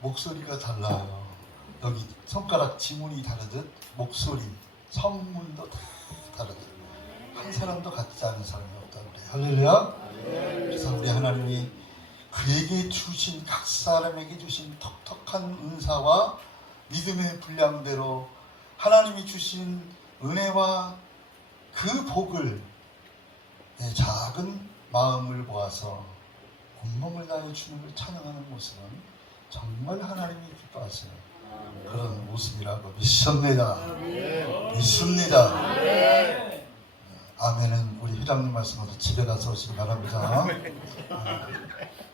목소리가 달라요. 여기 손가락 지문이 다르듯 목소리, 성문도 다 다르듯 한 사람도 같지 않은 사람이 없다고 그래요. 할렐루야. 그래서 우리 하나님이 그에게 주신, 각 사람에게 주신 톡톡한 은사와 믿음의 분량대로 하나님이 주신 은혜와 그 복을 내 작은 마음을 모아서 온몸을 다해 주님을 찬양하는 모습은 정말 하나님이 기뻐하시는 그런 모습이라고 믿습니다. 믿습니다. 아멘은 우리 회장님 말씀으로 집에 가서 오시기 바랍니다.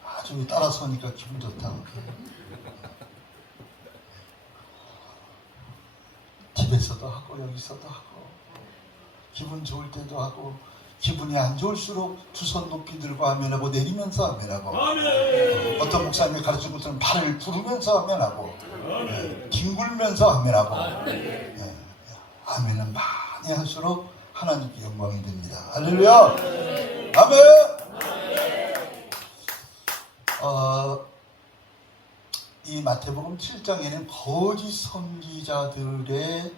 아주 따라서니까 기분 좋다. 집에서도 하고 여기서도 하고 기분 좋을 때도 하고 기분이 안 좋을수록 두 손 높이 들고 아멘하고 내리면서 아멘하고 어떤 목사님이 가르친 것처럼 발을 부르면서 아멘하고 뒹굴면서 아멘하고 아멘은 많이 할수록 하나님께 영광이 됩니다. 할렐루야. 아멘. 이 마태복음 7장에는 거짓 선지자들의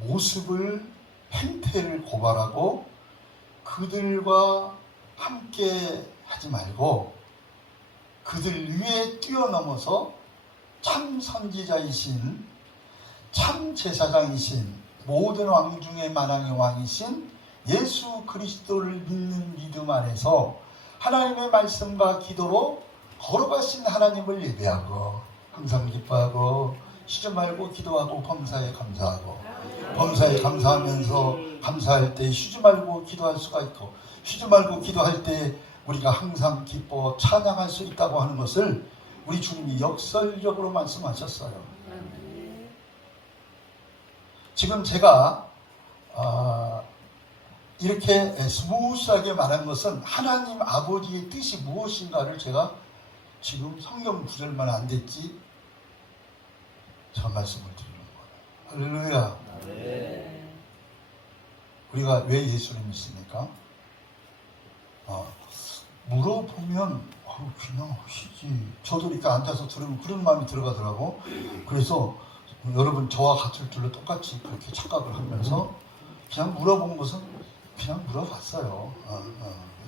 모습을, 행태를 고발하고 그들과 함께 하지 말고 그들 위에 뛰어넘어서 참 선지자이신, 참 제사장이신, 모든 왕 중에 만왕의 왕이신 예수 그리스도를 믿는 믿음 안에서 하나님의 말씀과 기도로 걸어가신 하나님을 예배하고 항상 기뻐하고 쉬지 말고 기도하고 범사에 감사하고 범사에 감사하면서 감사할 때 쉬지 말고 기도할 수가 있고 쉬지 말고 기도할 때 우리가 항상 기뻐 찬양할 수 있다고 하는 것을 우리 주님이 역설적으로 말씀하셨어요. 지금 제가 이렇게 스무스하게 말한 것은 하나님 아버지의 뜻이 무엇인가를 제가 지금 성경 구절만 안 됐지 저 말씀을 드리는 거예요. 할렐루야. 우리가 왜 예수를 믿습니까? 물어보면 그냥 하시지. 저도 이렇게 앉아서 들으면 그런 마음이 들어가더라고. 그래서 여러분 저와 같을 줄로 똑같이 그렇게 착각을 하면서 그냥 물어본 것은 그냥 물어봤어요.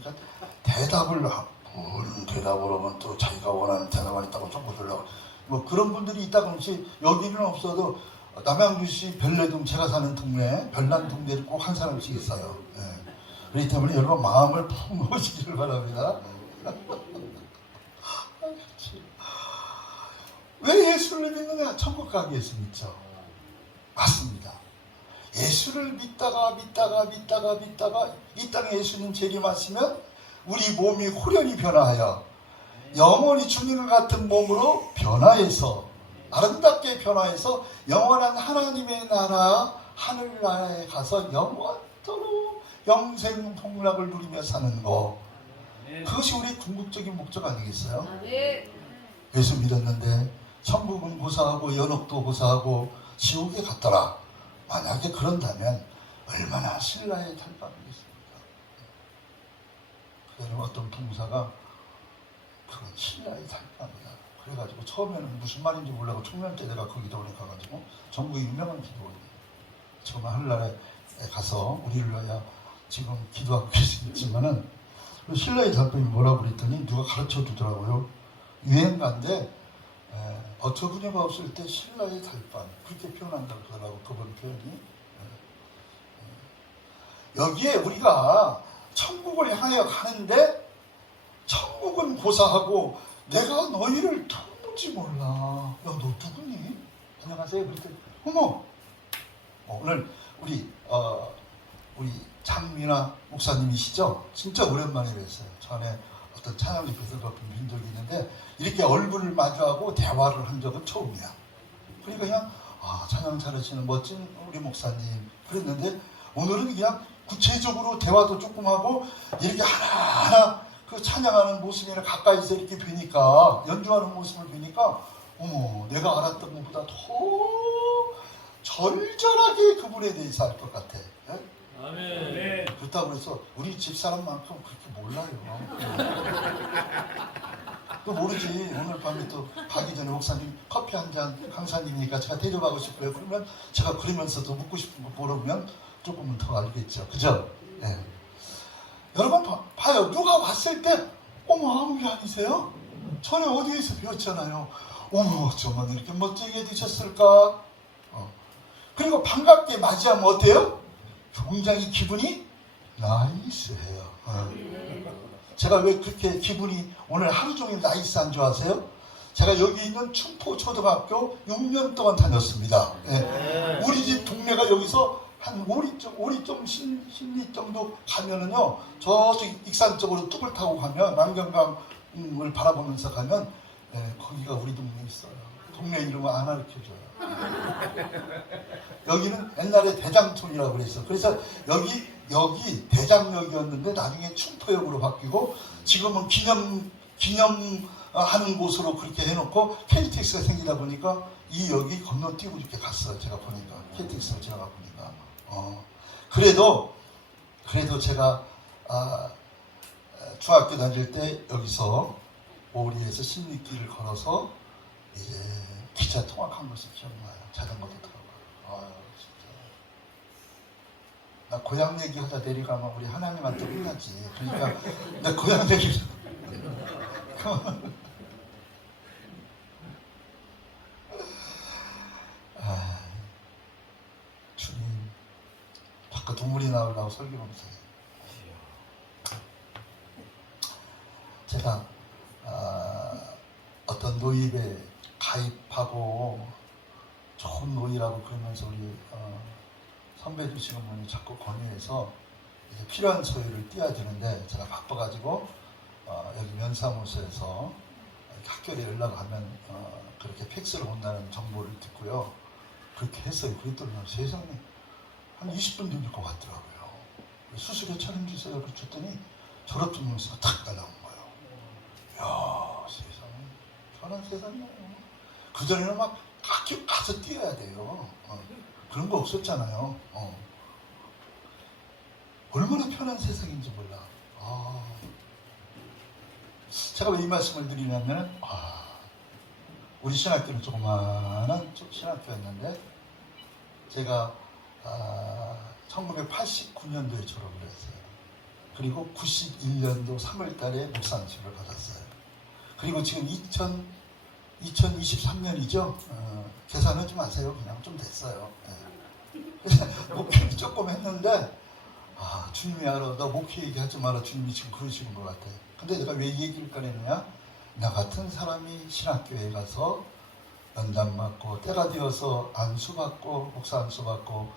그러니까 대답을 하면 또 자기가 원하는 대답을 했다고 좀 보더라고. 뭐 그런 분들이 있다 그러지 여기는 없어도 남양주시 별내동 제가 사는 동네 별난 동네를 꼭 한 사람씩 있어요. 그렇기 때문에 여러분 마음을 푹 모으시기를 바랍니다. 왜 예수를 믿느냐? 천국 가기 위해서 믿죠. 맞습니다. 예수를 믿다가 이 땅에 예수님 재림하시면 우리 몸이 호련히 변화하여 영원히 주님과 같은 몸으로 변화해서 아름답게 변화해서 영원한 하나님의 나라 하늘나라에 가서 영원토록 영생 복락을 누리며 사는 것, 그것이 우리 궁극적인 목적 아니겠어요? 예수 믿었는데 천국은 고사하고 연옥도 고사하고 지옥에 갔더라. 만약에 그런다면 얼마나 신라의 탈바람이겠습니까? 그래서 어떤 동사가 그건 신라의 탈바람이다. 그래가지고 처음에는 무슨 말인지 몰라고 청년 때 내가 그 기도원에 가가지고 전국의 유명한 기도원이 지금 하늘나라에 가서 우리를 위하여 지금 기도하고 계시겠지만은 신라의 달밤이 뭐라고 그랬더니 누가 가르쳐 주더라고요. 유행가인데 어처구니가 없을 때 신라의 달밤 그렇게 표현한다고 그러더라고. 그분 표현이. 여기에 우리가 천국을 향하여 가는데 천국은 고사하고 내가 너희를 도무지 몰라. 야, 너 누구니? 안녕하세요. 그랬더니 어머, 오늘 우리 장민아 목사님이시죠? 진짜 오랜만에 뵀어요. 전에 어떤 찬양 집에서 뵌 적이 있는데 이렇게 얼굴을 마주하고 대화를 한 적은 처음이야. 그러니까 그냥 찬양 잘하시는 멋진 우리 목사님 그랬는데 오늘은 그냥 구체적으로 대화도 조금 하고 이렇게 하나하나 그 찬양하는 모습이나 가까이서 이렇게 뵈니까 연주하는 모습을 뵈니까 어머, 내가 알았던 것보다 더 절절하게 그분에 대해서 알 것 같아. 아멘. 그렇다고 해서 우리 집사람만큼 그렇게 몰라요. 또 모르지. 오늘 밤에 또 가기 전에 목사님 커피 한 잔 강사님이니까 제가 대접하고 싶어요. 그러면 제가 그러면서도 묻고 싶은 거 물어보면 조금은 더 알겠죠. 그죠? 네. 여러분 봐요. 누가 왔을 때 어머 아무 게 아니세요? 전에 어디에서 배웠잖아요. 어머 저만 이렇게 멋지게 드셨을까? 그리고 반갑게 맞이하면 어때요? 굉장히 기분이 나이스해요. 제가 왜 그렇게 기분이 오늘 하루 종일 나이스한 줄 아세요? 제가 여기 있는 춘포초등학교 6년 동안 다녔습니다. 네. 우리 집 동네가 여기서 한 오리점 신리 정도 가면은요, 저쪽 익산 쪽으로 뚝을 타고 가면 남경강을 바라보면서 가면 거기가 우리 동네에 있어요. 동네 이름을 안 가르쳐줘요. 여기는 옛날에 대장촌이라고 그랬어. 그래서 여기 대장역이었는데 나중에 춘포역으로 바뀌고 지금은 기념하는 곳으로 그렇게 해놓고 KTX가 생기다 보니까 이 역이 건너뛰고 이렇게 갔어요. 제가 보니까 KTX로 지나가 보니까. 그래도 제가 중학교 다닐 때 여기서 오리에서 신리길을 걸어서 이제 기차 통학한 것이 기억나요. 자전거도 타고. 진짜. 나 고향 얘기하다 내려가면 우리 하나님한테 혼나지. 그러니까 내 고향 얘기. 주님, 자꾸 눈물이 나오려고 설교하면서 제가 어떤 노입에 가입하고 좋은 노이라고 그러면서 우리 선배 주시는 분이 자꾸 건의해서 이제 필요한 서류를 띄워야 되는데 제가 바빠가지고 여기 면사무소에서 학교에 연락하면 그렇게 팩스로 온다는 정보를 듣고요. 그렇게 했어요. 그랬더니 세상에 한 20분 뒤일 것 같더라고요. 수수료 책임주세요. 그렇게 줬더니 졸업증명서가 탁 날라온 거예요. 이야, 세상에 편한 세상이에요. 그전에는 막 학교 가서 뛰어야 돼요. 그런 거 없었잖아요. 얼마나 편한 세상인지 몰라. 제가 왜 이 말씀을 드리냐면 우리 신학교는 조그마한 신학교였는데 제가 1989년도에 졸업을 했어요. 그리고 91년도 3월달에 목사 안수를 받았어요. 그리고 지금 2023년이죠. 계산하지 마세요. 그냥 좀 됐어요. 그래서 목회를 조금 했는데 주님이 알아. 너 목회 얘기하지 마라. 주님이 지금 그러시는 것 같아. 근데 내가 왜 이 얘기를 꺼내느냐? 나 같은 사람이 신학교에 가서 연단 받고 때가 되어서 안수 받고 목사 안수 받고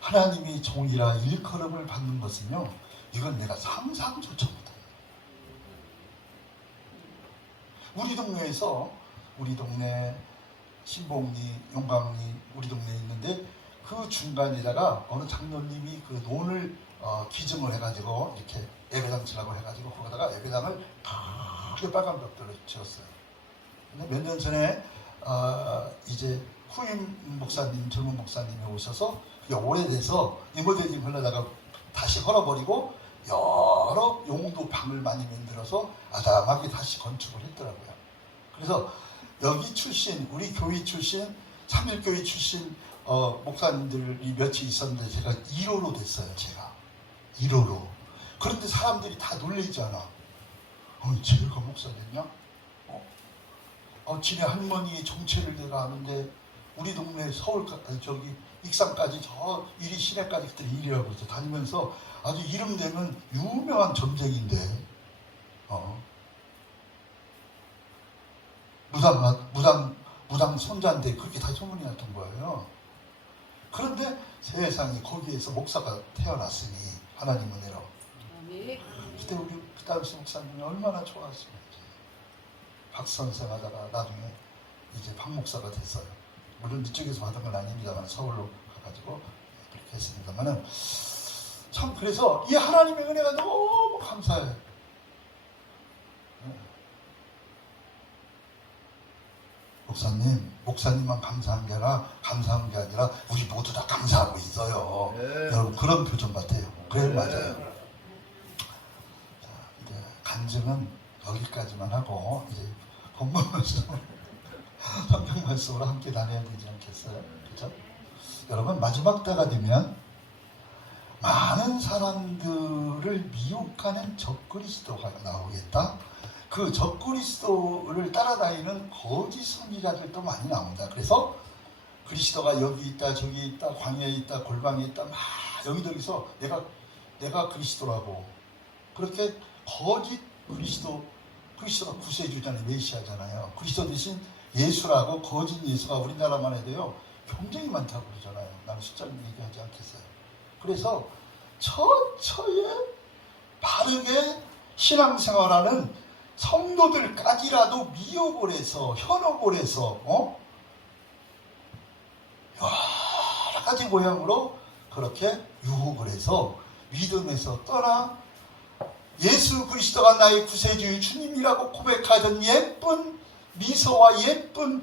하나님이 종이라 일컬음을 받는 것은요, 이건 내가 상상조차 못해요. 우리 동네 신봉리, 용광리 우리 동네에 있는데 그 중간에다가 어느 장로님이 그 논을 기증을 해가지고 이렇게 예배당 치라고 해가지고 거기다가 예배당을 크게 빨간 벽돌로 지었어요. 근데 몇 년 전에 이제 후임 목사님, 젊은 목사님이 오셔서 그게 오래돼서 리모델링 하려다가 다시 헐어버리고 여러 용도 방을 많이 만들어서 아담하게 다시 건축을 했더라고요. 그래서 여기 출신, 우리 교회 출신, 삼일교회 출신 목사님들이 며칠 있었는데 제가 1호로 됐어요. 제가 1호로. 그런데 사람들이 다 놀래잖아. 쟤가 목사 됐냐? 지네 할머니의 정체를 내가 아는데 우리 동네 저기 익산까지 저 이리 시내까지 그때 일이라고 해서 다니면서 아주 이름 되면 유명한 점쟁인데 무당 손자인데 그렇게 다 소문이 났던 거예요. 그런데 세상에 거기에서 목사가 태어났으니 하나님 은혜로. 그때 우리 그 당시 목사님이 얼마나 좋았습니까. 박 선생 하다가 나중에 이제 박 목사가 됐어요. 물론 이쪽에서 받은 건 아닙니다만 서울로 가가지고 그렇게 했습니다만은 참 그래서 이 하나님의 은혜가 너무 감사해요. 목사님만 감사한 게 아니라 우리 모두 다 감사하고 있어요. 여러분 그런 표정 같아요. 그래 맞아요. 자, 이제 간증은 여기까지만 하고 이제 본문 말씀 성경 말씀으로 함께 다녀야 되지 않겠어요? 그렇죠? 여러분 마지막 때가 되면 많은 사람들을 미혹하는 적그리스도가 나오겠다. 그 적그리스도를 따라다니는 거짓 선지자들도 많이 나온다. 그래서 그리스도가 여기 있다 저기 있다 광야에 있다 골방에 있다 막 여기저기서 내가 그리스도라고 그렇게 거짓 그리스도가 구세주잖아요. 메시아잖아요. 그리스도 대신 예수라고 거짓 예수가 우리나라만 해도요 굉장히 많다고 그러잖아요. 나는 숫자를 얘기하지 않겠어요. 그래서 처처에 바르게 신앙생활하는 성도들까지라도 미혹을 해서 현혹을 해서 여러 가지 모양으로 그렇게 유혹을 해서 믿음에서 떠나 예수 그리스도가 나의 구세주의 주님이라고 고백하던 예쁜 미소와 예쁜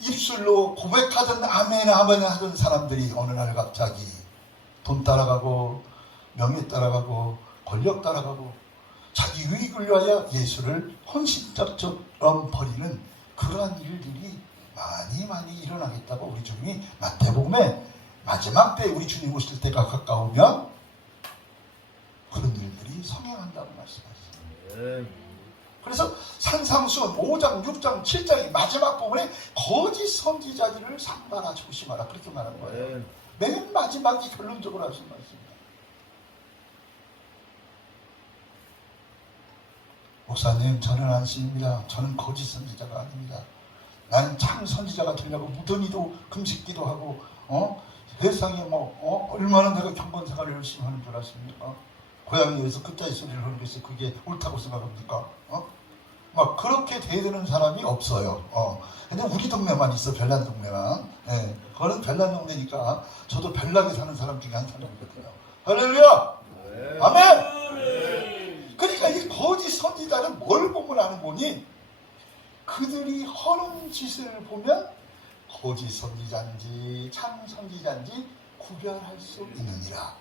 입술로 고백하던 아멘 아멘 하던 사람들이 어느 날 갑자기 돈 따라가고 명예 따라가고 권력 따라가고 자기 유익을 위하여 예수를 헌신적처럼 버리는 그러한 일들이 많이 일어나겠다고 우리 주님이 마태복음에 마지막 때 우리 주님 오실 때가 가까우면 그런 일들이 성행한다고 말씀하셨어요. 그래서 산상수훈 5장, 6장, 7장의 마지막 부분에 거짓 선지자들을 상반하 조심하라 그렇게 말한 거예요. 맨 마지막이 결론적으로 하신 말씀입니다. 목사님 저는 안심입니다. 저는 거짓 선지자가 아닙니다. 나는 참 선지자가 되려고 무던히도 금식기도 하고 세상에 얼마나 내가 경건생활을 열심히 하는 줄 아십니까? 고향에서 그따위 소리를 하는 것이 그게 옳다고 생각합니까? 막 그렇게 대드는 사람이 없어요. 근데 우리 동네만 있어. 별난 동네만. 예, 그거는 별난 동네니까 저도 별나게 사는 사람 중에 한 사람이거든요. 할렐루야! 네. 아멘! 네. 그러니까 이 거짓 선지자는 뭘 보면 아는 거니? 그들이 하는 짓을 보면 거짓 선지자인지 참 선지자인지 구별할 수 있느니라.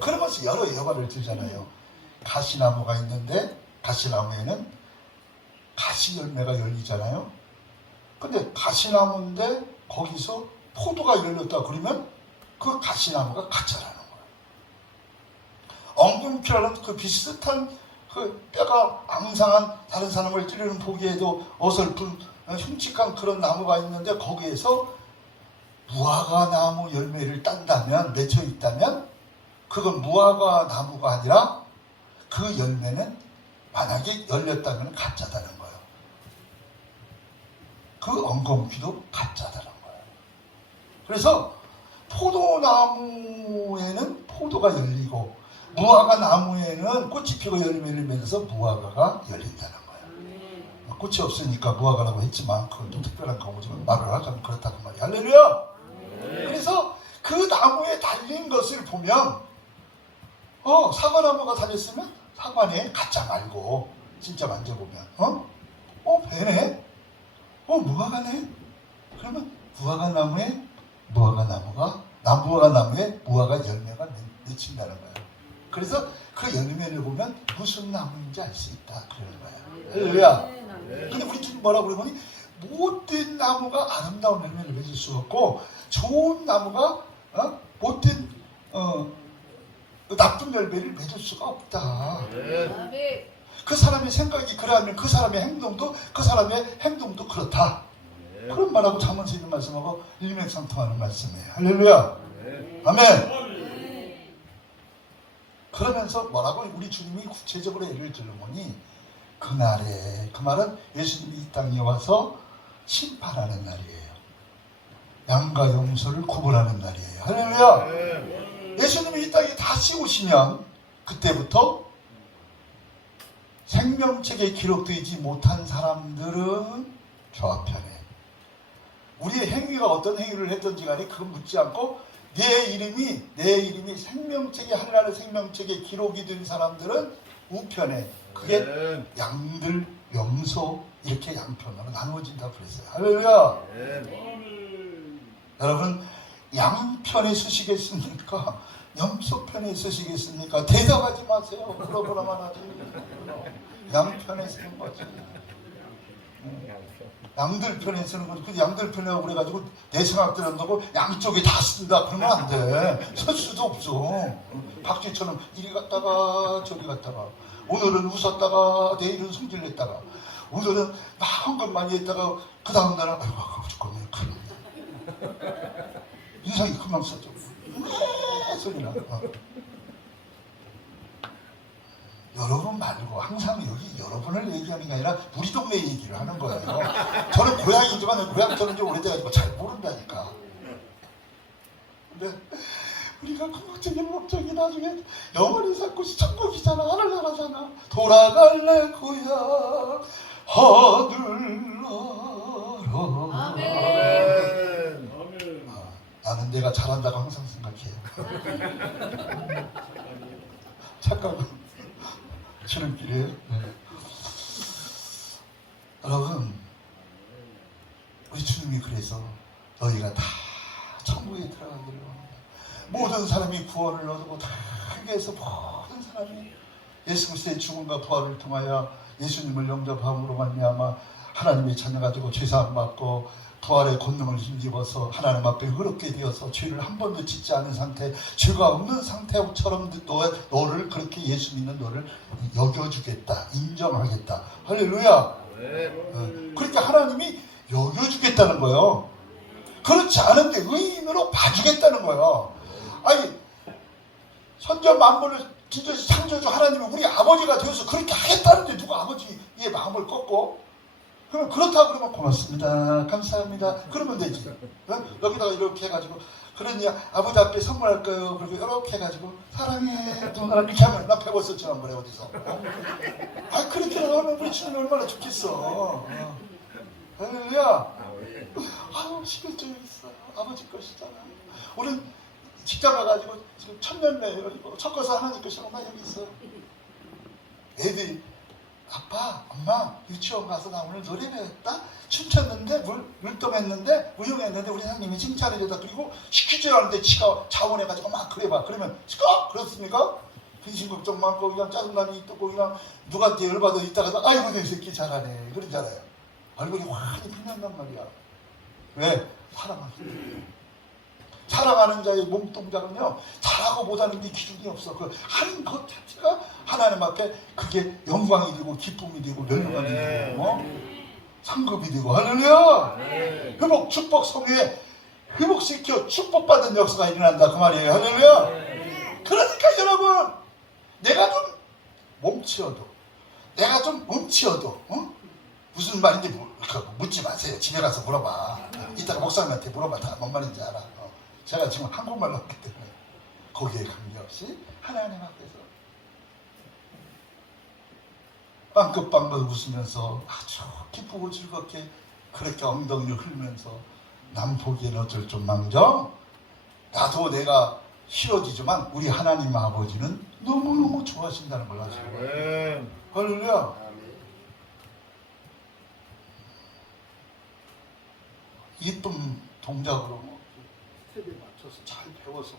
그러면서 여러 예화를 들잖아요. 가시나무가 있는데 가시나무에는 가시 열매가 열리잖아요. 근데 가시나무인데 거기서 포도가 열렸다 그러면 그 가시나무가 가짜라는 거예요. 엉금퀴라는 그 비슷한 그 뼈가 앙상한 다른 사람을 찌르는 보기에도 어설픈 흉측한 그런 나무가 있는데 거기에서 무화과 나무 열매를 딴다면 맺혀 있다면 그건 무화과 나무가 아니라 그 열매는 만약에 열렸다면 가짜다는 거예요. 그 엉겅퀴도 가짜다는 거예요. 그래서 포도나무에는 포도가 열리고 무화과 나무에는 꽃이 피고 열매를 맺어서 무화과가 열린다는 거예요. 꽃이 없으니까 무화과라고 했지만 그건 좀 특별한 거지만 말을 하자면 그렇다는 말이에요. 할렐루야! 그래서 그 나무에 달린 것을 보면 사과나무가 달렸으면 사과네 가짜 말고 진짜 만져보면 배네? 무화과네? 그러면 무화과 나무에 무화과 나무에 무화과 열매가 맺힌다는 거예요. 그래서 그 열매를 보면 무슨 나무인지 알 수 있다 그러는 거예요. 할렐루야. 근데 우리 주님 뭐라고 그러니 못된 나무가 아름다운 열매를 맺을 수 없고 좋은 나무가 못된 나쁜 열매를 맺을 수가 없다. 그 사람의 생각이 그러하면 그 사람의 행동도 그렇다. 그런 말하고 잠언서 있는 말씀하고 일맥상통하는 말씀이에요. 할렐루야. 아멘. 그러면서 뭐라고 우리 주님이 구체적으로 예를 들으니 그날에 그 말은 예수님이 이 땅에 와서 심판하는 날이에요. 양과 염소를 구분하는 날이에요. 할렐루야. 예수님이 이 땅에 다시 오시면 그때부터 생명책에 기록되지 못한 사람들은 좌편에 우리의 행위가 어떤 행위를 했든지 간에 그건 묻지 않고 내 이름이 생명책에 하늘나라 생명책에 기록이 된 사람들은 우편에 그게 양들 염소 이렇게 양편으로 나누어진다고 그랬어요. 할렐루야. 여러분 양편에 쓰시겠습니까? 염소편에 쓰시겠습니까? 대답하지 마세요. 그러고나만 하지. 양편에 쓰는 거지. 양들 편에 쓰는 거지. 그 양들 편이라고 그래가지고 내 생각대로 한다고 양쪽에 다 쓴다 그러면 안 돼. 쓸 수도 없어. 박쥐처럼 이리 갔다가 저리 갔다가, 오늘은 웃었다가 내일은 성질냈다가, 오늘은 막 한 것 많이 했다가 그 다음 날은 아이고 죽겠네 큰일. 인상이 금방 써져. 소리나. 여러분 말고 항상 여기 여러분을 얘기하는 게 아니라 우리 동네 얘기를 하는 거예요. 저는 고향이지만 고향 저는 좀 오래돼가지고 잘 모른다니까. 근데 우리가 궁극적인 목적이 나중에 영원히 살 곳이 천국이잖아. 하늘나라잖아. 돌아갈래 고향 하늘나라. 아멘. 나는 내가 잘한다고 항상 생각해요. 착각은 지름길이에요. 네. 여러분, 우리 주님이 그래서 너희가 다 천국에 들어가기를 원합니다. 모든 사람이 구원을 얻고 다 회개해서 모든 사람이 예수 그리스도의 죽음과 부활을 통하여 예수님을 영접함으로 말미암아 하나님의 자녀가 되고 죄사함 받고 부활의 권능을 힘입어서 하나님 앞에 의롭게 되어서 죄를 한 번도 짓지 않은 상태, 죄가 없는 상태처럼 너를 그렇게 예수 믿는 너를 여겨주겠다, 인정하겠다. 할렐루야. 그렇게 하나님이 여겨주겠다는 거예요. 그렇지 않은데 의인으로 봐주겠다는 거예요. 아니, 천전 만물을 진짜 창조주 하나님이 우리 아버지가 되어서 그렇게 하겠다는데 누가 아버지의 마음을 꺾고? 그럼 그렇다고 그러면 고맙습니다, 감사합니다, 그러면 되지. 여기다가 이렇게 해가지고 그러니 아버지 앞에 선물할 거예요. 그리고 이렇게 해가지고 사랑해 누나 이렇게 하면 나 배웠어 지난번에 어디서. 아 그렇게 하면 우리 주님 얼마나 좋겠어. 할렐루야. 아유 시간적이 있어. 아버지 것이잖아. 우린 직장 가가지고 지금 천년내 섞어서 하나님 것이라고 나 여기 있어. 애들이 아빠, 엄마 유치원 가서 나 오늘 노래 배웠다? 춤췄는데 물동했는데 무용했는데 우리 선생님이 칭찬해줬다. 그리고 시키지 않는데 지가 자원해가지고 막 그래봐. 그러면 시끄러? 그렇습니까? 근심 걱정 많고 그냥 짜증나니 또 그냥 누구한테 열받아 있다가 아이고 내 새끼 잘하네 그러잖아요. 얼굴이 환히 빛난단 말이야. 왜? 사랑하는 자의 몸동작은요 잘하고 못하는 데 기준이 없어. 그 하는 것 자체가 하나님 앞에 그게 영광이 되고 기쁨이 되고 멸망이 되고 상급이 되고. 할렐루야. 회복 축복 성회에 회복시켜 축복받은 역사가 일어난다 그 말이에요. 할렐루야. 그러니까 여러분 내가 좀 몸치어도 내가 좀 음치어도 무슨 말인지 묻지 마세요. 집에 가서 물어봐. 이따가 목사님한테 물어봐. 다 뭔 말인지 알아. 제가 지금 한국말로 했기 때문에 거기에 관계없이 하나님 앞에서 빵긋빵긋 웃으면서 아주 기쁘고 즐겁게 그렇게 엉덩이를 흘면서 남 보기엔 어쩔 좀 망정 나도 내가 싫어지지만 우리 하나님 아버지는 너무너무 좋아하신다는 걸 아시고. 할렐루야. 이쁜 동작으로 스텝에 맞춰서 잘 배워서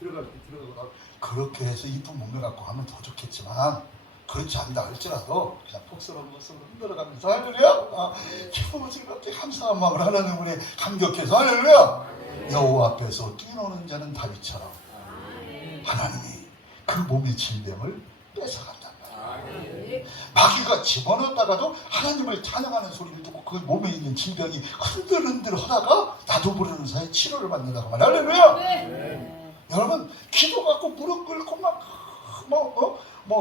이렇게 들어가고 그렇게 해서 이쁜 몸매 갖고 하면 더 좋겠지만 그렇지 않다 할지라도 그냥 폭설한 모습으로 흔들어가면서 할렐루야. 기쁨을 즐겁게 감사한 마음을 하나님 은혜 감격해서 할렐루야. 여호와 앞에서 뛰노는 자는 다윗처럼 하나님이 그 몸의 질병을 뺏어간다. 마귀가 집어넣었다가도 하나님을 찬양하는 소리를 듣고 그 몸에 있는 질병이 흔들흔들 하다가 나도 모르는 사이에 치료를 받는다고 말이야. 할렐루야. 여러분 기도 갖고 무릎 꿇고 막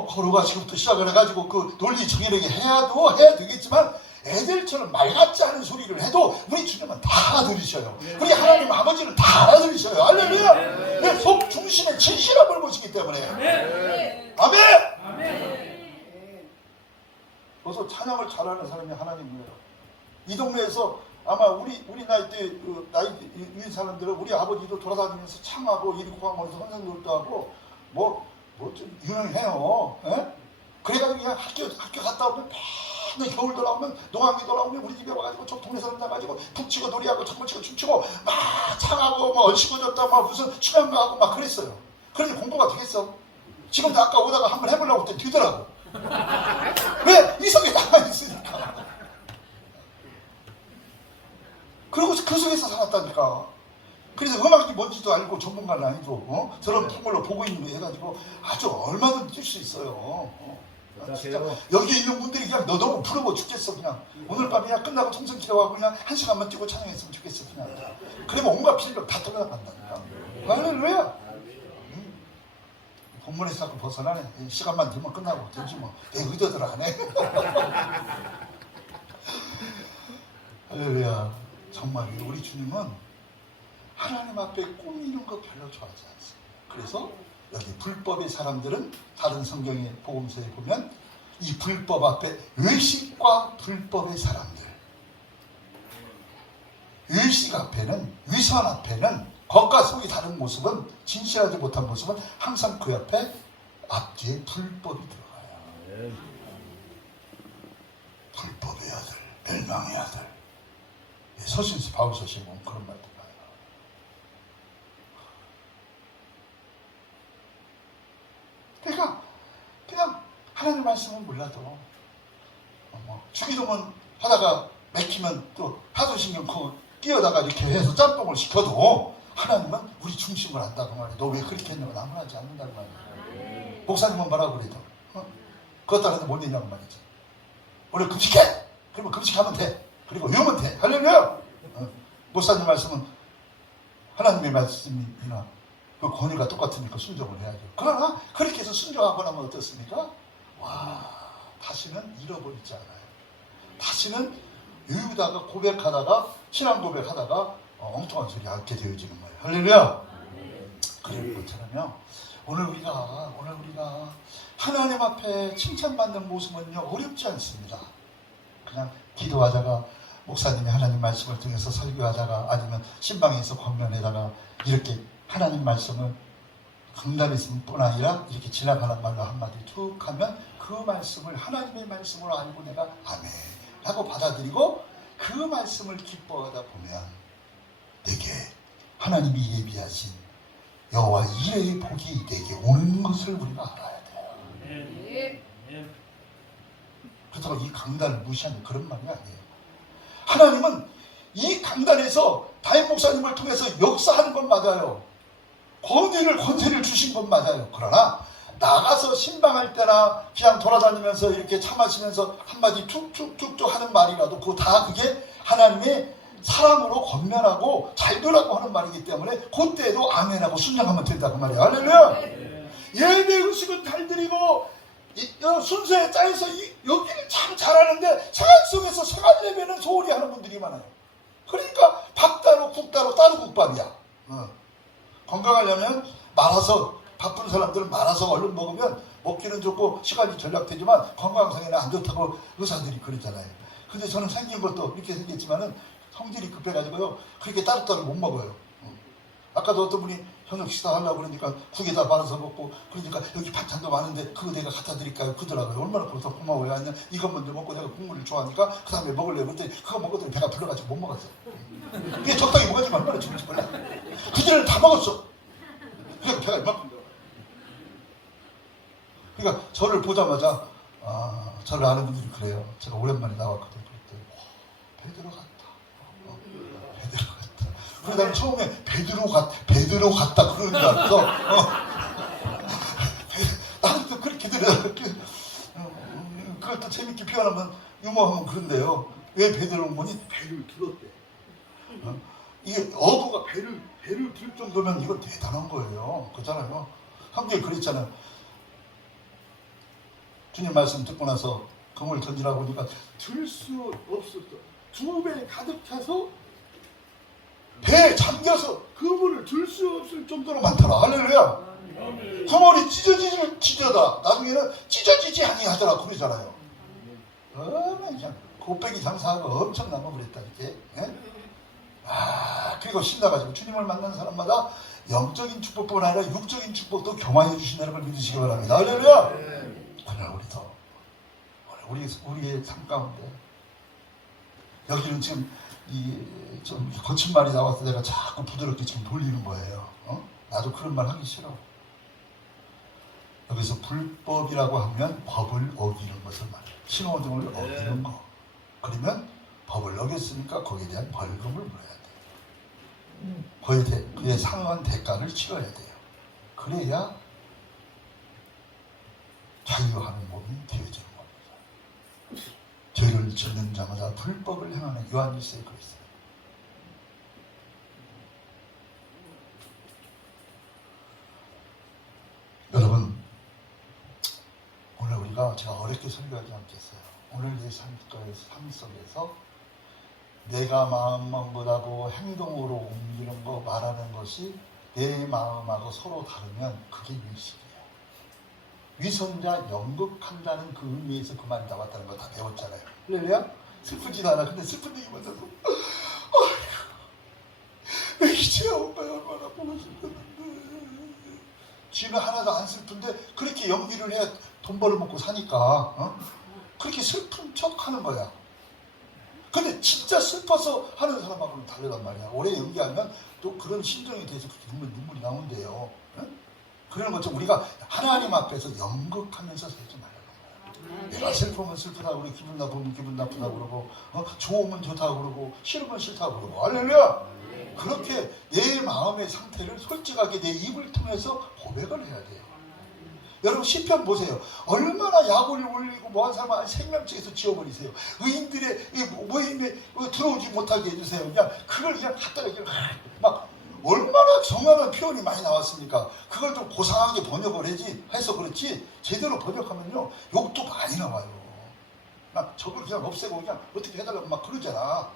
걸어가시고부터 시작을 해가지고 그 논리 정연하게 해야 되겠지만 애들처럼 말 같지 않은 소리를 해도 우리 주님은 다 들으셔요. 우리 하나님 아버지는 다 들으셔요. 할렐루야. 내 속 중심에 진실함을 보시기 때문에. 아멘. 그래서 찬양을 잘하는 사람이 하나님이에요. 이 동네에서 아마 우리 나이 때 나이 위인 사람들은 우리 아버지도 돌아다니면서 창하고 일구하면서 선생님들도 하고 좀 유명해요. 에? 그래가지고 그냥 학교 갔다 오면 맨날 겨울 돌아오면 농학기 돌아오면 우리 집에 와가지고 저 동네 사람 나가지고 북치고 놀이하고 장구치고 춤추고 막 창하고 얼씨구졌다 무슨 춤연가하고 막 그랬어요. 그런데 공부가 되겠어. 지금도 아까 오다가 한번 해보려고 했더니 되더라고. 왜? 이성에 나가 있으니까. 그리고 그 속에서 살았다니까. 그래서 음악이 뭔지도 알고 전문가는 아니고 저런 풍물로 보고 있는 거 해가지고 아주 얼마든지 뛸 수 있어요. 진짜 여기 있는 분들이 그냥 너 너무 부러워 죽겠어. 그냥 오늘 밤에 그냥 끝나고 통성 기도하고 그냥 1시간만 뛰고 찬양했으면 좋겠어. 그냥 그러면 온갖 필력 다 떠나간다니까. 할렐루야. 본문에서 자꾸 벗어나네. 시간만 되면 끝나고 되지 뭐. 내 의도대로 하네. 할렐루야. 정말 우리 주님은 하나님 앞에 꾸미는 거 별로 좋아하지 않습니다. 그래서 여기 불법의 사람들은 다른 성경의 복음서에 보면 이 불법 앞에 의식과 불법의 사람들, 의식 앞에는, 위선 앞에는 겉과 속이 다른 모습은, 진실하지 못한 모습은 항상 그 옆에 앞뒤에 불법이 들어가요. 불법의 아들, 멸망의 아들. 서신서 바울 서신 보면 그런 말들 나와요. 그러니까 그냥 하나님 말씀은 몰라도 주기도문 하다가 맥히면 또 하도신경 그 끼어다가 이렇게 해서 짬뽕을 시켜도 하나님은 우리 중심을 안다고 말이야. 너 왜 그렇게 했냐고 나무라지 않는다고 말이야. 목사님은 뭐라고 그래도 그것 따라서 못 내냐고 말이죠. 오늘 금식해! 그러면 금식하면 돼. 그리고 외우면 돼. 할렐루야! 목사님 말씀은 하나님의 말씀이나 그 권위가 똑같으니까 순종을 해야죠. 그러나 그렇게 해서 순종하고 나면 어떻습니까? 와, 다시는 잃어버리지 않아요. 다시는 외우다가 고백하다가 신앙 고백하다가 엉뚱한 소리 하게 되어지는 거예요. 할렐루야! 그런 것처럼요. 오늘 우리가 하나님 앞에 칭찬받는 모습은요 어렵지 않습니다. 그냥 기도하다가 목사님이 하나님 말씀을 통해서 설교하다가 아니면 신방에서 권면에다가 이렇게 하나님 말씀을 강단했을 뿐 아니라 이렇게 지나가는 말로 한마디 툭 하면 그 말씀을 하나님의 말씀으로 알고 내가 아멘 하고 받아들이고 그 말씀을 기뻐하다 보면 내게 하나님이 예비하신 여호와 이레의 복이 내게 오는 것을 우리가 알아야 돼요. 그렇다고 이 강단을 무시하는 그런 말이 아니에요. 하나님은 이 강단에서 다임 목사님을 통해서 역사하는 건 맞아요. 권세를 주신 건 맞아요. 그러나 나가서 신방할 때나 그냥 돌아다니면서 이렇게 차 마시면서 한마디 툭툭툭툭 하는 말이라도 그게 하나님의 사랑으로 권면하고 잘 되라고 하는 말이기 때문에 그때도 아멘하고 순종하면 된다고 말이에요. 할렐루야! 예배 의식은 잘 드리고 순서에 짜여서 여기를 참 잘하는데 생활 속에서 생활 예배는 소홀히 하는 분들이 많아요. 그러니까 밥 따로 국 따로 국밥이야. 건강하려면 말아서 바쁜 사람들은 말아서 얼른 먹으면 먹기는 좋고 시간이 절약되지만 건강상에는 안 좋다고 의사들이 그러잖아요. 근데 저는 생긴 것도 이렇게 생겼지만은 성질이 급해가지고요 그렇게 따로따로 못 먹어요. 아까도 어떤 분이 저녁 식사하려고 그러니까 국에다 말아서 먹고 그러니까 여기 반찬도 많은데 그거 내가 갖다 드릴까요? 그러더라고요. 얼마나 그래서 고마워요. 아니면 이것 먼저 먹고 내가 국물을 좋아하니까 그 다음에 먹으려고 그랬더니 그거 먹었더니 배가 불러가지고 못 먹었어요. 그게 적당히 먹었지만 얼마나 좋은지 몰라. 그전에는 다 먹었어. 그래서 배가 이만큼 들어. 그러니까 저를 보자마자 저를 아는 분들이 그래요. 제가 오랜만에 나왔거든요. 베드로 같다. 베드로 같다. 그래서 난 처음에 베드로 같다 그러는 줄 알았어. 나는 또 그렇게 들어요. 그걸 또 재밌게 표현하면 유머하면 그런데요. 왜 베드로인 거니? 배를 들었대. 이게 어부가 배를 들 정도면 이건 대단한 거예요. 그렇잖아요. 성경에 그랬잖아요. 주님 말씀 듣고 나서 그물 던지라고 하니까 들 수 없었어. 2배 가득 차서 배에 잠겨서 그물을 들 수 없을 정도로 많더라. 할렐루야. 그물이 찢어지다. 나중에는 찢어지지 아니하더라 그러잖아요. 그냥 곱빼기 장사하고 엄청나고 그랬다 이렇게. 그리고 신나가지고 주님을 만나는 사람마다 영적인 축복뿐 아니라 육적인 축복도 경험해 주신다는 걸 믿으시기 바랍니다. 할렐루야. 그러나 우리의 삶 가운데 여기는 지금 좀 거친 말이 나와서 내가 자꾸 부드럽게 지금 돌리는 거예요. 나도 그런 말 하기 싫어. 여기서 불법이라고 하면 법을 어기는 것을 말해요. 신호등을 어기는 거. 그러면 법을 어겼으니까 거기에 대한 벌금을 물어야 돼요. 그에 상응한 대가를 치러야 돼요. 그래야 자유하는 몸이 되어지는 겁니다. 죄를 짓는 자마다 불법을 행하는 요한일서에 그랬어요. 여러분, 오늘 우리가 제가 어렵게 설교하지 않겠어요. 오늘 내 삶 속에서 내가 마음만보다고 행동으로 옮기는 거, 말하는 것이 내 마음하고 서로 다르면 그게 위식이에요. 위선자 연극한다는 그 의미에서 그 말이 나왔다는 거 다 배웠잖아요. 할렐루야? 슬프지도 않아. 근데 슬픈 얘기 못해서 아휴, 이제 엄마가 얼마나 보고 싶었는데. 지는 하나도 안 슬픈데 그렇게 연기를 해야 돈 벌어먹고 사니까 그렇게 슬픈 척 하는 거야. 근데 진짜 슬퍼서 하는 사람하고는 다르단 말이야. 오래 연기하면 또 그런 심정에 대해서 눈물이 나온대요. 그런 것처럼 우리가 하나님 앞에서 연극하면서 살지 말라는 거야. 내가 슬프면 슬프다고 그러고 기분 나쁘면 기분 나쁘다고 그러고 좋으면 좋다고 그러고 싫으면 싫다고 그러고. 할렐루야! 그렇게 내 마음의 상태를 솔직하게 내 입을 통해서 고백을 해야 돼요. 여러분 시편 보세요. 얼마나 약을 올리고 뭐한 사람은 생명책에서 지워버리세요. 의인들의 모임에 들어오지 못하게 해주세요. 그냥 그걸 그냥 갖다가 막 얼마나 정확한 표현이 많이 나왔습니까? 그걸 좀 고상하게 번역을 해서 그렇지 제대로 번역하면요 욕도 많이 나와요. 막 저걸 그냥 없애고 그냥 어떻게 해달라고 막 그러잖아.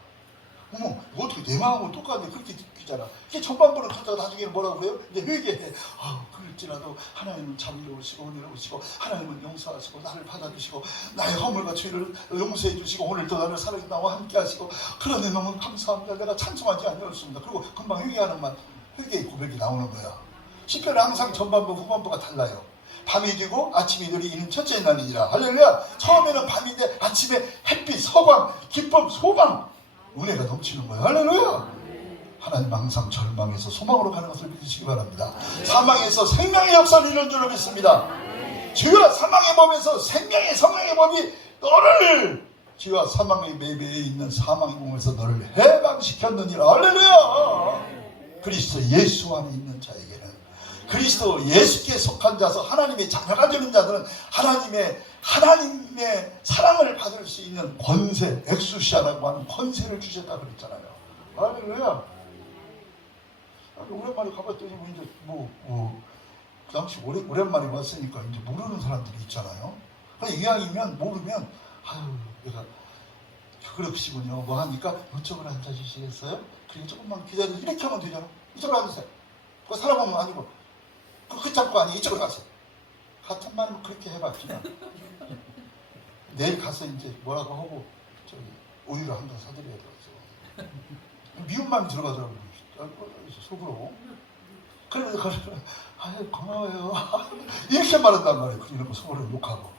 어머, 어떻게 내 마음은 똑같네. 그렇게 느끼잖아. 이게 전반부는 그러다가 나중에는 뭐라고 그래요? 이제 회개해. 그럴지라도 하나님은 자비로우시고 은혜로우시고 하나님은 용서하시고 나를 받아주시고 나의 허물과 죄를 용서해 주시고 오늘도 나를 사랑해 나와 함께 하시고 그러니 너무 감사합니다. 내가 찬송하지 않았습니다. 그리고 금방 회개하는 말, 회개의 고백이 나오는 거야. 시편은 항상 전반부 후반부가 달라요. 밤이 되고 아침이 되리 이는 첫째 날이니라. 할렐루야. 처음에는 밤인데 아침에 햇빛, 서광, 기쁨, 소망 은혜가 넘치는 거예요. 할렐루야. 하나님 항상 절망에서 소망으로 가는 것을 믿으시기 바랍니다. 사망에서 생명의 역사를 이루는 줄 믿습니다. 죄와 사망의 법에서 생명의 성령의 법이 너를 죄와 사망의 매매에 있는 사망의 몸에서 너를 해방시켰느니라. 할렐루야. 그리스도 예수 안에 있는 자에게는 그리스도 예수께 속한 자서 하나님의 자녀가 되는 자들은 하나님의 사랑을 받을 수 있는 권세, 엑수시아라고 하는 권세를 주셨다 그랬잖아요. 할렐루야. 오랜만에 가봤더니 이제 그 당시 오랜만에 왔으니까 이제 모르는 사람들이 있잖아요. 이왕이면 모르면 내가 그러시군요. 뭐 하니까 이쪽으로 앉아주시겠어요? 그리고 조금만 기다려. 이렇게 하면 되잖아. 이쪽으로 앉으세요. 그 사람 오면 아니고 그 창고 아니 이쪽으로 가세요. 같은 말이면 그렇게 해봤지만 내일 가서 이제 뭐라고 하고 저기 오이를 한 장 사드려야 되겠어. 미움만 들어가더라고요. 속으로. 그래서 아유 고마워요. 이렇게 말한단 말이에요. 그리고 속으로 욕하고.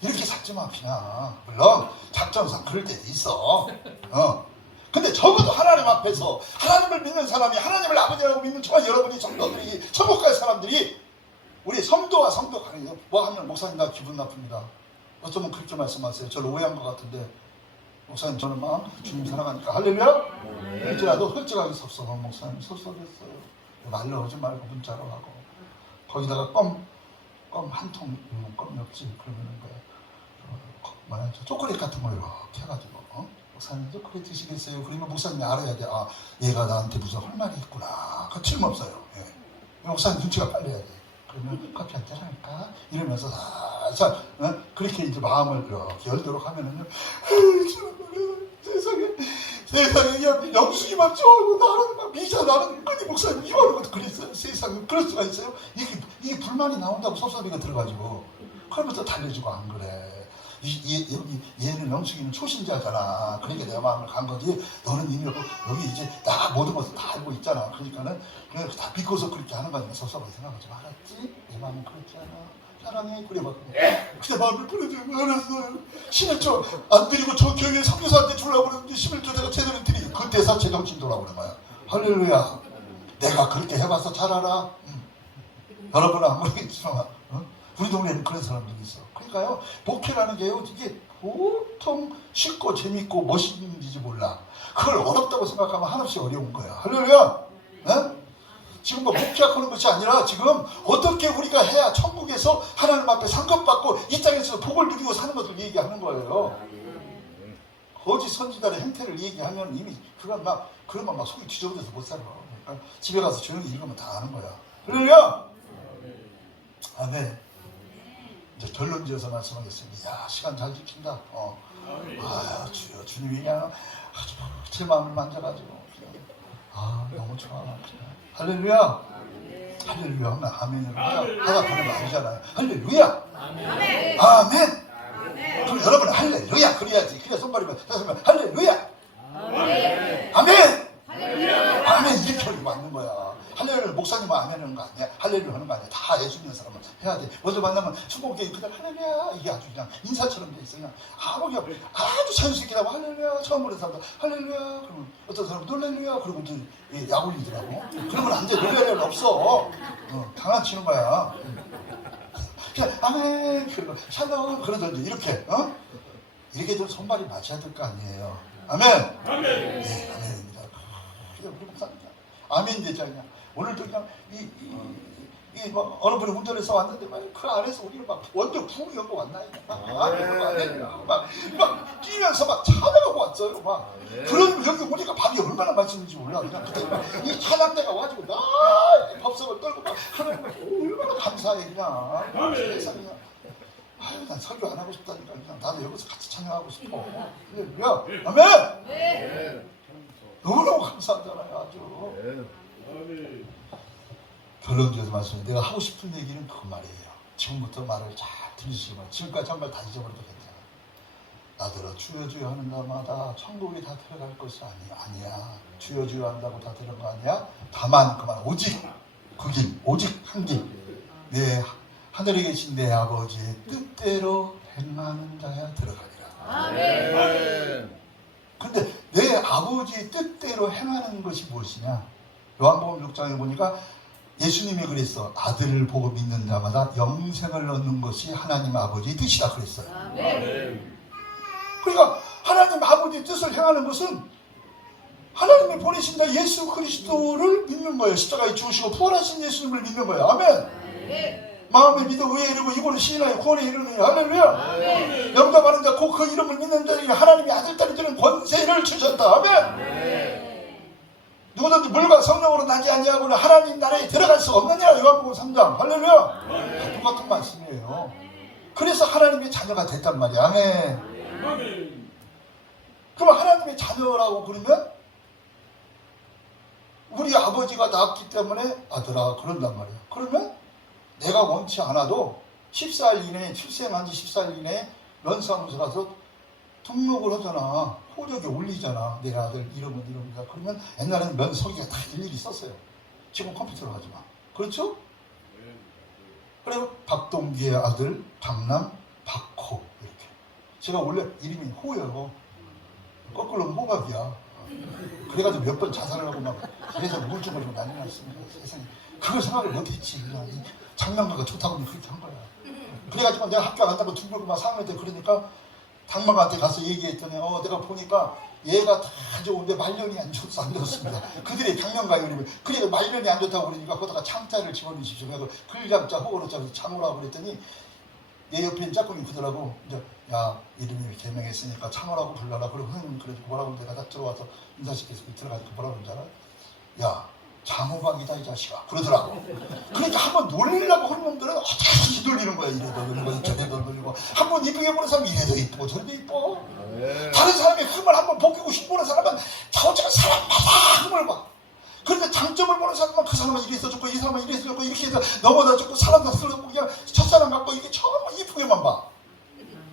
이렇게 살지 마 그냥. 물론 작전상 그럴 때도 있어. 근데 적어도 하나님 앞에서 하나님을 믿는 사람이 하나님을 아버지라고 믿는 저와 여러분이 성도들이 천국 갈 사람들이 우리 성도와 성도 간에 뭐 하면 목사님 나 기분 나쁩니다. 어쩌면 그렇게 말씀하세요. 저를 오해한 것 같은데 목사님 저는 막 주님 사랑하니까 할렐루야. 그럴지라도 솔직하게 섭섭한 목사님 섭섭했어요. 말로 하지 말고 문자로 하고 거기다가 껌 한 통 껌이 없지 그러면은 뭐야 초콜릿 같은 거 이렇게 해가지고 목사님 초콜릿 드시겠어요? 그러면 목사님이 알아야 돼. 아 얘가 나한테 무슨 할 말이 있구나. 그 틀림없어요. 예. 목사님 눈치가 빨라야 돼. 그러면 커피 한잔 할까? 이러면서 살살 그렇게 이제 마음을 이렇게 열도록 하면은요. 세상에 영숙이만 좋아하고 나는 막 미자 나는 아니 목사님 이거는 것도 그랬어요. 세상에 그럴 수가 있어요? 이게 불만이 나온다고 섭섭이가 들어가지고 그러면서 달래주고 안 그래. 얘는 영숙이는 초신자잖아. 그러니까 내가 마음을 간 거지. 너는 이미 여기 이제 나 모든 것을 다 알고 있잖아. 그러니까는 그냥 다 믿고서 그렇게 하는 거니까 섭섭하게 생각하지 말았지. 내 마음은 그렇지 않아. 사랑해. 그래 봐. 그때 마음을 보내주면 알았어요. 11조 안 드리고 저 교회 선교사한테 주려고 그러는데 11조 내가 제대로 드리고 그때서 제정신 돌아오는 거야. 할렐루야. 내가 그렇게 해봐서 잘 알아. 여러분은 안 모르겠지만 우리 동네에는 그런 사람들이 있어. 그러니까요, 목회라는 게요, 이게 보통 쉽고 재밌고 멋있는 일인지 몰라. 그걸 어렵다고 생각하면 한없이 어려운 거야. 할렐루야. 에? 지금 뭐 목회하는 것이 아니라 지금 어떻게 우리가 해야 천국에서 하나님 앞에 상급받고 이 땅에서 복을 누리고 사는 것을 얘기하는 거예요. 거짓 선지자의 행태를 얘기하면 이미 그러면 막 속이 뒤져버려서 못 살아. 그러니까 집에 가서 조용히 읽으면 다 아는 거야. 할렐루야. 아멘. 이제 결론 지어서 말씀하겠습니다. 야, 시간 잘 지킨다. 아, 주여, 주님이 그냥 아주 제 마음을 만져가지고 그냥 너무 좋아. 그냥. 할렐루야. 할렐루야 하면 아멘으로 하다 보는 거 아니잖아요. 할렐루야. 아멘. 그럼 여러분 할렐루야 그래야지. 그래야 손발이면 할렐루야. 아멘. 아멘 이렇게 하는 게 맞는 거야. 할렐루야 목사님은 아멘 하는 거 아니야. 할렐루야 하는 거 아니야. 다 예수 믿는 사람은 해야 돼. 먼저 만나면 축복에 그냥 할렐루야 이게 아주 그냥 인사처럼 돼 있어. 그냥 아주 자연스럽게 하고 할렐루야 처음 보는 사람도 할렐루야 그러면 어떤 사람은 놀렐루야 그러고 이제 약 올리더라고. 그러면 안 돼. 놀렐루야는 없어. 장난치는 거야. 그냥 아멘 그리고 샬롬 그러던지 이렇게 이렇게 좀 손발이 맞춰야 될 거 아니에요. 아멘. 아멘. 네, 아멘입니다. 그냥 우리 목사님 아멘 되잖냐. 오늘도 그냥 뭐 어느 분이 운전해서 왔는데 그 안에서 우리는 막 완전 부흥 연거 왔나 막 뛰면서 막 찬양하고 왔어요. 막 그런 여기 우리가 밥이 얼마나 맛있는지 몰라. 그냥 그때 이 찬양대가 와가지고 밥석을 떨고 막 하는 거 얼마나 감사해 그냥. 세상에 아유 난 설교 안 하고 싶다니까 그냥 나도 여기서 같이 찬양하고 싶어. 야 아멘. 너무너무 감사하잖아요 아주. 결론 지어서 말씀해. 내가 하고 싶은 얘기는 그 말이에요. 지금부터 말을 잘 들으시고 지금까지 한 말 다 잊어버려도 괜찮아. 나더러 주여 주여 하는 날마다 천국에 다 들어갈 것이 아니야. 주여 주여 한다고 다 들은 거 아니야. 다만 그만 오직 그 길 오직 한 길. 내 하늘에 계신 내 아버지의 뜻대로 행하는 자야 들어가리라. 아멘. 근데 내 아버지의 뜻대로 행하는 것이 무엇이냐. 요한복음 6장에 보니까 예수님이 그랬어. 아들을 보고 믿는 자마다 영생을 얻는 것이 하나님 아버지의 뜻이다 그랬어요. 아멘. 그러니까 하나님 아버지의 뜻을 행하는 것은 하나님이 보내신 자 예수 그리스도를 믿는 거예요. 십자가에 죽으시고 부활하신 예수님을 믿는 거예요. 아멘. 아멘. 마음에 믿어 의에 이르고 이거는 시인하여 구원에 이르느니 할렐루야. 영접하는 자 곧 그 이름을 믿는 자에게 하나님이 아들딸이 되는 권세를 주셨다. 아멘. 누구든지 물과 성령으로 나지 아니하고는 하나님 나라에 들어갈 수 없느냐. 요한복음 3장 할렐루야. 똑같은 말씀이에요. 그래서 하나님의 자녀가 됐단 말이야. 아멘. 그럼 하나님의 자녀라고 그러면 우리 아버지가 낳았기 때문에 아들아 그런단 말이야. 그러면 내가 원치 않아도 14일 이내에 출생한 지 14일 이내에 면사무소 가서 등록을 하잖아. 호적에 올리잖아. 내 아들 이름은 이름이다. 그러면 옛날에는 면서기가 다 일일이 있었어요. 지금 컴퓨터로 하지만. 그렇죠? 그리고 박동기의 아들 박남 박호 이렇게. 제가 원래 이름이 호예요. 거꾸로 호박이야. 그래가지고 몇 번 자살을 하고 막 그래서 우울증 걸리고 난리 났습니다. 세상에. 그걸 생각을 못했지. 그냥 장난가가 좋다고 그렇게 한 거야. 그래가지고 내가 학교 안 간다고 둥글고 막 4학년 때 그러니까 당마한테 가서 얘기했더니 내가 보니까 얘가 다 좋은데 말년이 안 좋아서 안 좋습니다. 그들의 강령가요. 그러니까 말년이 안 좋다고 그러니까 거기다가 창자를 집어넣으십시오. 그래서 글잡자 호거로자 창호라고 그랬더니 내 옆에 있는 짝꿍이 그러더라고. 이제 야 이름이 개명했으니까 창호라고 불러라. 그리고 그래도 뭐라고 내가 딱 들어와서 인사시켜서 들어가니까 뭐라고 그러는 줄 알아? 야 장호박이다 이 자식아 그러더라고. 그러니까 한번 놀리려고 하는 놈들은 어떻게 놀리는 거야. 이래도 놀리고 저래도 놀리고 한번 이쁘게 보는 사람은 이래도 이쁘고 저래도 이뻐. 다른 사람의 흠을 한번 벗기고 싶어하는 사람은 자오지가 사람마다 흠을 봐. 그런데 장점을 보는 사람은 그 사람은 이래서 좋고 이 사람은 이래서 좋고 이렇게 해서 넘어다 좋고 사람도 쓰고 그냥 첫사람 같고 이게 정말 이쁘게만 봐.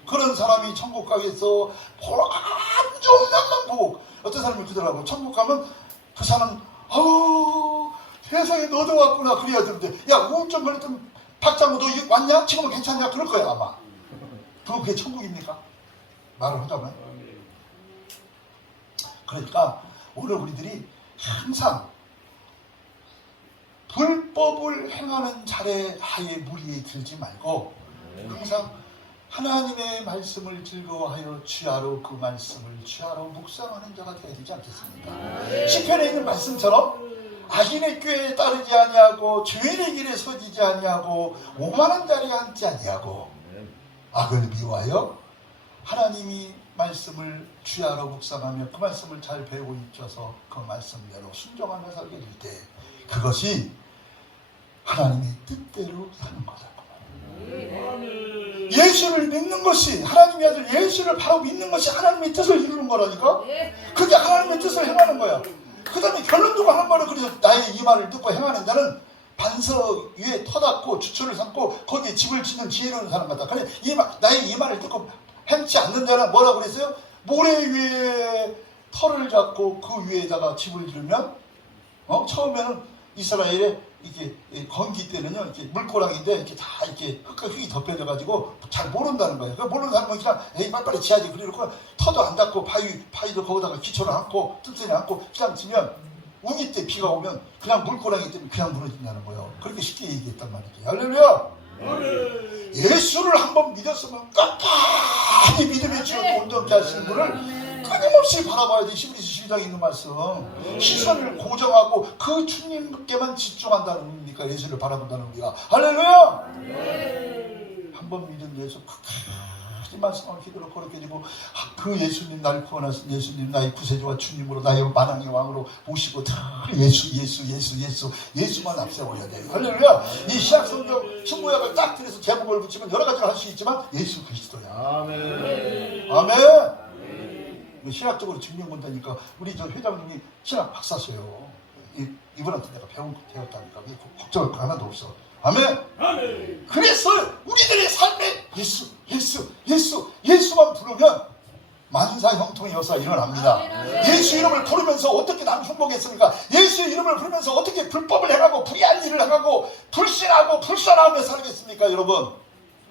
그런 사람이 천국 가게에서 안 좋은 것만 보고 어떤 사람이 그러더라고. 천국 가면 그 사람 세상에 너도 왔구나 그래야 되는데 야 우울증 걸렸던 박장호 너 왔냐? 지금은 괜찮냐? 그럴 거야 아마. 그게 천국입니까? 말을 하자면. 그러니까 오늘 우리들이 항상 불법을 행하는 자의 하에 무리에 들지 말고 항상 하나님의 말씀을 즐거워하여 주야로 그 말씀을 주야로 묵상하는 자가 되어야 되지 않겠습니까? 시편에 있는 말씀처럼 악인의 꾀에 따르지 아니하고 죄인의 길에 서지지 아니하고 오만한 자리에 앉지 아니하고 악을 미워하여 하나님이 말씀을 주야로 묵상하며 그 말씀을 잘 배우고 익혀서 그 말씀대로 순종하며 살게 될 때 그것이 하나님의 뜻대로 사는 거다. 예수를 믿는 것이 하나님의 아들 예수를 바로 믿는 것이 하나님의 뜻을 이루는 거라니까. 그게 하나님의 뜻을 행하는 거야. 그 다음에 결론도 하는 말은 그래서 나의 이 말을 듣고 행하는 자는 반석 위에 터닫고 주초를 삼고 거기에 집을 짓는 지혜로운 사람 같다. 그래 나의 이 말을 듣고 행치 않는 자는 뭐라고 그랬어요? 모래 위에 터를 잡고 그 위에다가 집을 지르면 처음에는 이스라엘에 이게 건기 때는요 이렇게 물고랑인데 이렇게 다 이렇게 흙이 덮여져 가지고 잘 모른다는 거예요. 그 모르는 사람은 그냥 에이 빨리빨리 지어야지 그러고 터도 안 닦고 바위도 거기다가 기초를 않고 튼튼히 않고 그냥 지면 우기 때 비가 오면 그냥 물고랑이 때문에 그냥 무너진다는 거예요. 그렇게 쉽게 얘기했단 말이지. 할렐루야. 예수를 한번 믿었으면 끝까지 믿음의 주를 온전케 하시는 분을 끊임없이 바라봐야 돼. 히브리서 12장에 있는 말씀. 시선을 고정하고 그 주님께만 집중한다는 의미니까 예수를 바라본다는 의미가. 할렐루야. 한번 믿은 예수 끝까지 말씀하면 기도로 거룩해지고 그 예수님 나를 구원하신 예수님 나의 구세주와 주님으로 나의 만왕의 왕으로 모시고 예수만 앞세워야 돼요. 할렐루야. 이 신약성경 신구약을 딱 들여서 제목을 붙이면 여러 가지를 할 수 있지만 예수 그리스도야. 아멘. 아멘. 신학적으로 증명본다니까 우리 저 회장님이 신학 박사세요. 이분한테 내가 배웠다니까 걱정할 거 하나도 없어. 아멘. 아멘. 그래서 우리들의 삶에 예수만 부르면 만사 형통의 역사가 일어납니다. 아멘. 예수 이름을 부르면서 어떻게 남 흉복했습니까? 예수 이름을 부르면서 어떻게 불법을 행하고 불의한 일을 행하고 불신하고 불선하며 살겠습니까 여러분?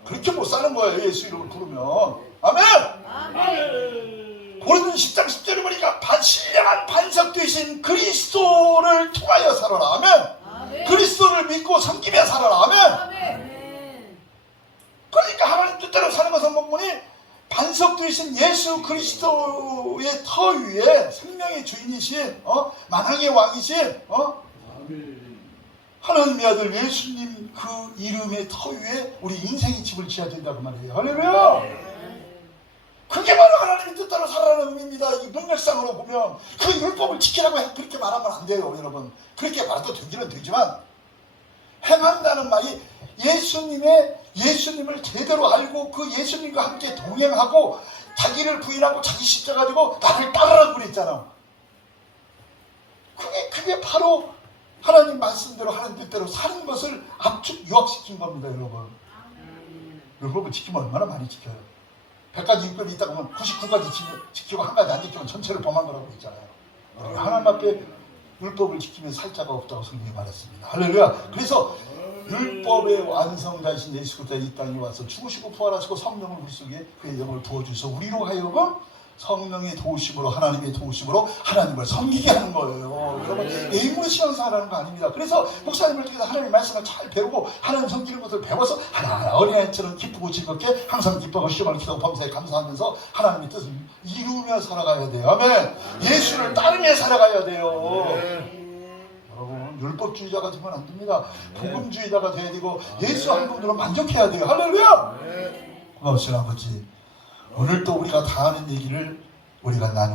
그렇게 못 사는 거예요. 예수 이름을 부르면. 아멘. 아멘. 고린도 10장 10절에 보니까 신령한 반석 되신 그리스도를 통하여 살아라. 아멘. 아멘. 그리스도를 믿고 섬기며 살아라. 아멘. 아멘. 그러니까 하나님 뜻대로 사는 것은 본문이 반석 되신 예수 그리스도의 터 위에 생명의 주인이신 만왕의 왕이신 하나님의 아들 예수님 그 이름의 터 위에 우리 인생의 집을 지어야 된다고 말해요. 할렐루야. 그게 바로 하나님의 뜻대로 살아가는 의미입니다. 이 문맥상으로 보면 그 율법을 지키라고 그렇게 말하면 안 돼요. 여러분 그렇게 말해도 되기는 되지만 행한다는 말이 예수님을 제대로 알고 그 예수님과 함께 동행하고 자기를 부인하고 자기 십자가 가지고 나를 따르라고 그랬잖아. 그게 바로 하나님 말씀대로 하나님 뜻대로 사는 것을 압축 요약시킨 겁니다. 여러분 율법을 지키면 얼마나 많이 지켜요. 100가지 율법이 있다고 하면 99가지 지키고 한 가지 안 지키면 전체를 범한 거라고 있잖아요. 하나님밖에 율법을 지키면 살 자가 없다고 성경이 말했습니다. 할렐루야. 그래서 율법의 완성자이신 예수 그리스도가 이 땅에 와서 죽으시고 부활하시고 성령을 우리 속에 그의 영을 부어주셔서 우리로 하여금 성령의 도우심으로 하나님의 도우심으로 하나님을 섬기게 하는 거예요. 여러분 예물을 신앙생활하는 거 아닙니다. 그래서 목사님을 통해서 하나님의 말씀을 잘 배우고 하나님 섬기는 것을 배워서 하나하나 어린아이처럼 기쁘고 즐겁게 항상 기뻐하고 시험을 기도하고 범사에 감사하면서 하나님의 뜻을 이루며 살아가야 돼요. 아멘. 예수를 따르며 살아가야 돼요. 여러분 율법주의자가 되면 안 됩니다. 복음주의자가 돼야 되고 예수 한 분으로 만족해야 돼요. 할렐루야. 고맙습니다 아버지. 오늘 또 우리가 다 아는 얘기를 우리가 나누고